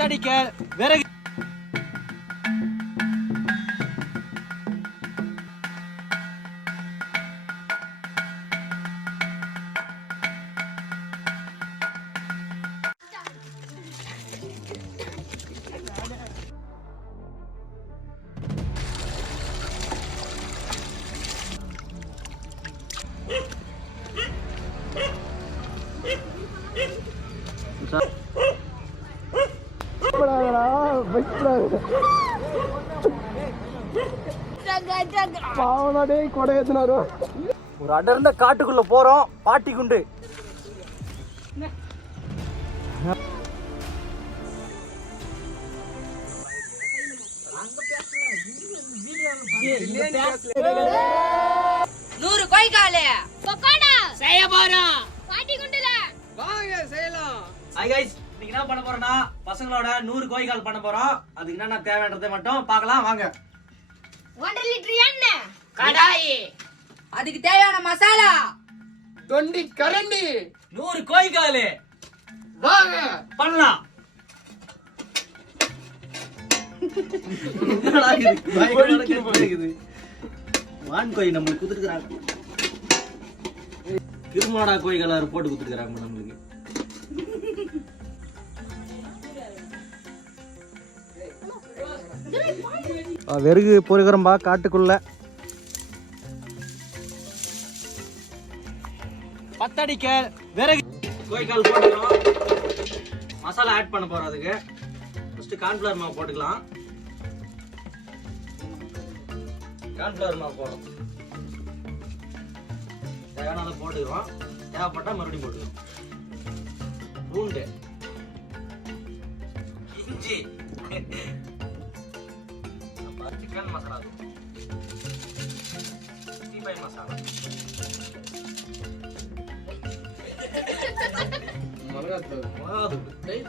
பத்தடிக்க விறகு ஒரு அடர்ந்த காட்டுக்குள்ள போறோம். பாட்டி குண்டு நூறு கோய்காலே செய்ய போறோம். பாட்டி குண்டுல வாங்க செய்யலாம். ஹாய் गाइस, இன்னைக்கு என்ன பண்ண போறோம்னா பசங்களோட 100 கோய்கால் பண்ண போறோம். அதுக்கு என்னென்ன தேவைன்றதை மட்டும் பார்க்கலாம் வாங்க. 1 லிட்டர் எண்ணெய், கடாயி, அதுக்கு தேவையான மசாலா, தொண்டி கரண்டி, 100 கோய்கால் வாங்க பண்ணலாம். என்னடா இது பயங்கரமா கேக்குது. வான் கோய் நம்மளுக்கு குடுத்துறாங்க. கிருமாடா கோய்கால் போட்டு குடுத்துறாங்க நம்மளுக்கு. வெறுகு பொறுகிறம்பா காட்டுக்குள்ள. பத்தடிக்க விறகு கோய்கால் போட்டுக்கிறோம். மசாலா ஆட் பண்ண போறோம். அதுக்கு ஃபர்ஸ்ட் கார்ன்ஃப்ளவர் மாவு போட்டுக்கலாம். கார்ன்ஃப்ளவர் மாவு போடுறோம். தேவையான போட்டுக்கிறோம். தேவைப்பட்டா மறுபடியும் போட்டுக்கிறோம். பூண்டு, இஞ்சி, சிக்கன் மசாலா, 65 மசாலா,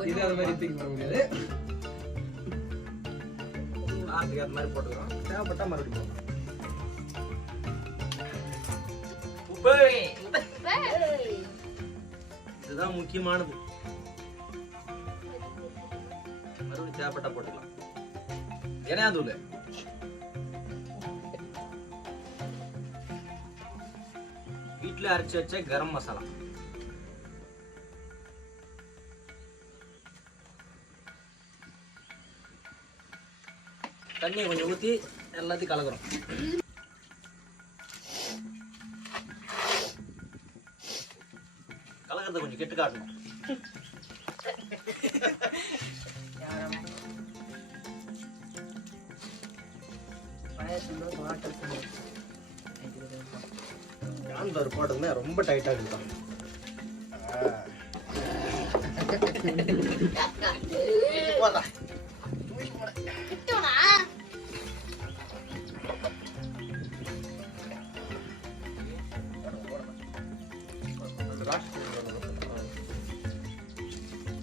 இது அது மாதிரி திங்க் பண்ண முடியாது. அதுக்கு அது மாதிரி போட்டுக்கிறோம். தேவைப்பட்டா மறுபடியும் போடுறோம். உப்பு, இதுதான் முக்கியமானது. மறுபடியும் தேவைப்பட்டா போட்டுக்கலாம். ஏன்னா தூள், வீட்டுல அரைச்சு வச்ச கரம் மசாலா, தண்ணி கொஞ்சம் ஊத்தி எல்லாத்தையும் கலக்குறோம். கலக்கிறத கொஞ்சம் கெட்டு காட்டணும். கார்ன்ஃப்ளவர் போட்டதுமே ரொம்ப டைட்டா இருக்கும்.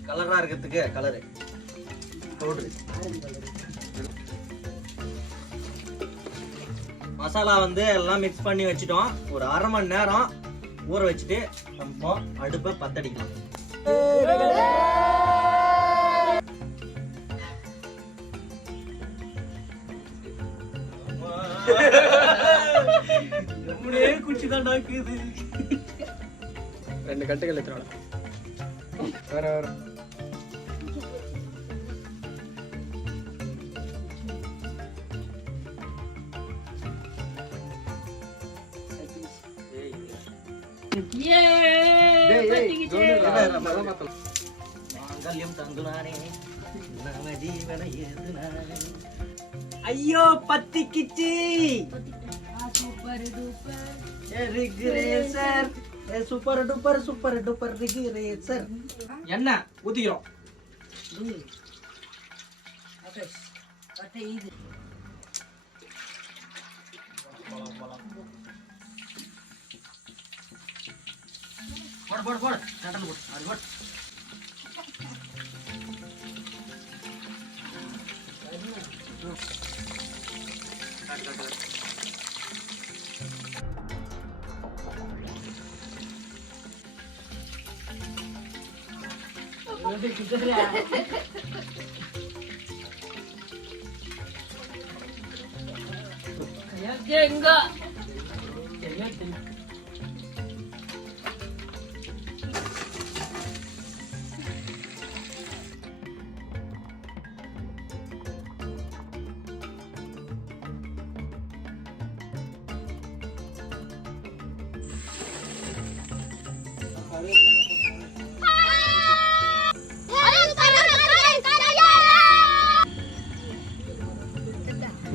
கலரா இருக்கிறதுக்கு கலரு பவுடர். மசாலா வந்து எல்லாம் மிக்ஸ் பண்ணி வச்சுட்டோம். ஒரு 1/2 மணி நேரம் ஊற வச்சுட்டு நம்ம அடுப்பை பத்தடிக்கலாம். குச்சிதான் நாக்குது. 2 கட்டுகள் எத்தனை வேற வேற ஐயோ பத்திக்கிச்சி. சூப்பர் டூப்பர் சூப்பர் டூப்பர் ரிகிரேசர். எண்ணெய் ஊத்திக்கிறோம். போடு போடு போடு கட்டல் போடு. அது போடு.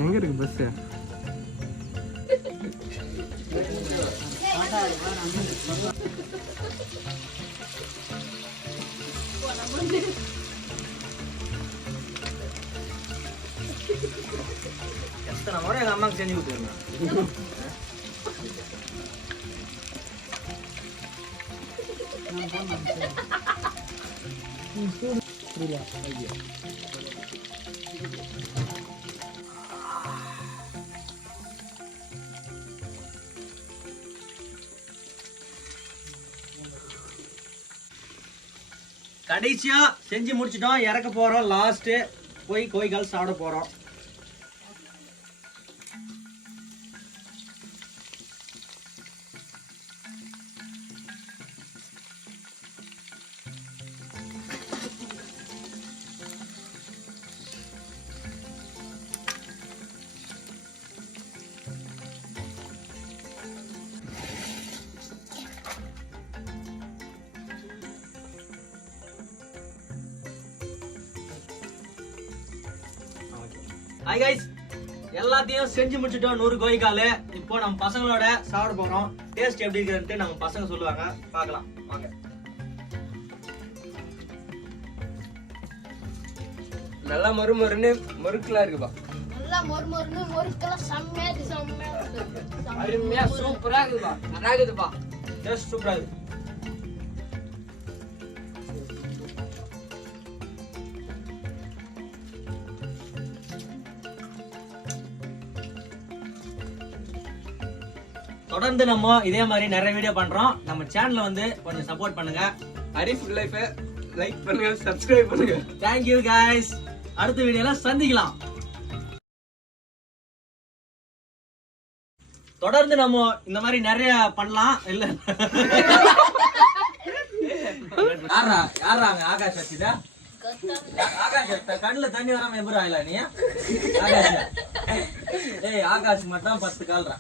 எங்க இருக்கு பஸ்? எத்தனை முறை எங்க அம்மாக்கு செஞ்சு கொடுத்துருந்தேன். கடைசியா செஞ்சு முடிச்சிட்டோம், இறக்க போறோம். லாஸ்ட் போய் கோழிக்கால் சாப்பிட போறோம். ஹாய் கைஸ், எல்லாத்தையும் செஞ்சு முடிச்சிட்டோம். 100 கோழிக்கால். இப்போ நம்ம பசங்களோட சாப்பிட போறோம். டேஸ்ட் எப்படி இருக்குன்னு நம்ம பசங்க சொல்லுவாங்க, பார்க்கலாம் வாங்க. நல்லா மறுமறுன்னு மறுக்கலா இருக்குப்பா. நல்லா மொறு மொறுக்கெல்லாம் செம்மையா இருக்கு. அருமையா சூப்பரா இருக்குப்பா. நல்லா இருக்குதுப்பா. டேஸ்ட் சூப்பரா இருக்கு. தொடர்ந்து நம்ம இதே மாதிரி நிறைய வீடியோ பண்றோம். நம்ம சேனலை வந்து கொஞ்சம் சப்போர்ட் பண்ணுங்க. ஹரிஃப் லைஃப் லைக் பண்ணுங்க, சப்ஸ்கிரைப் பண்ணுங்க. Thank you guys. அடுத்த வீடியோல சந்திக்கலாம். தொடர்ந்து நம்ம இந்த மாதிரி நிறைய பண்ணலாம். இல்ல யாராங்க ஆகாஷ் வச்சுதா? ஆகாஷ் கண்ணுல தண்ணி வராம எப்படி ஆயில நீ? ஆகாஷ் ஏய், ஆகாஷ் மட்டும் 10 கால்றா.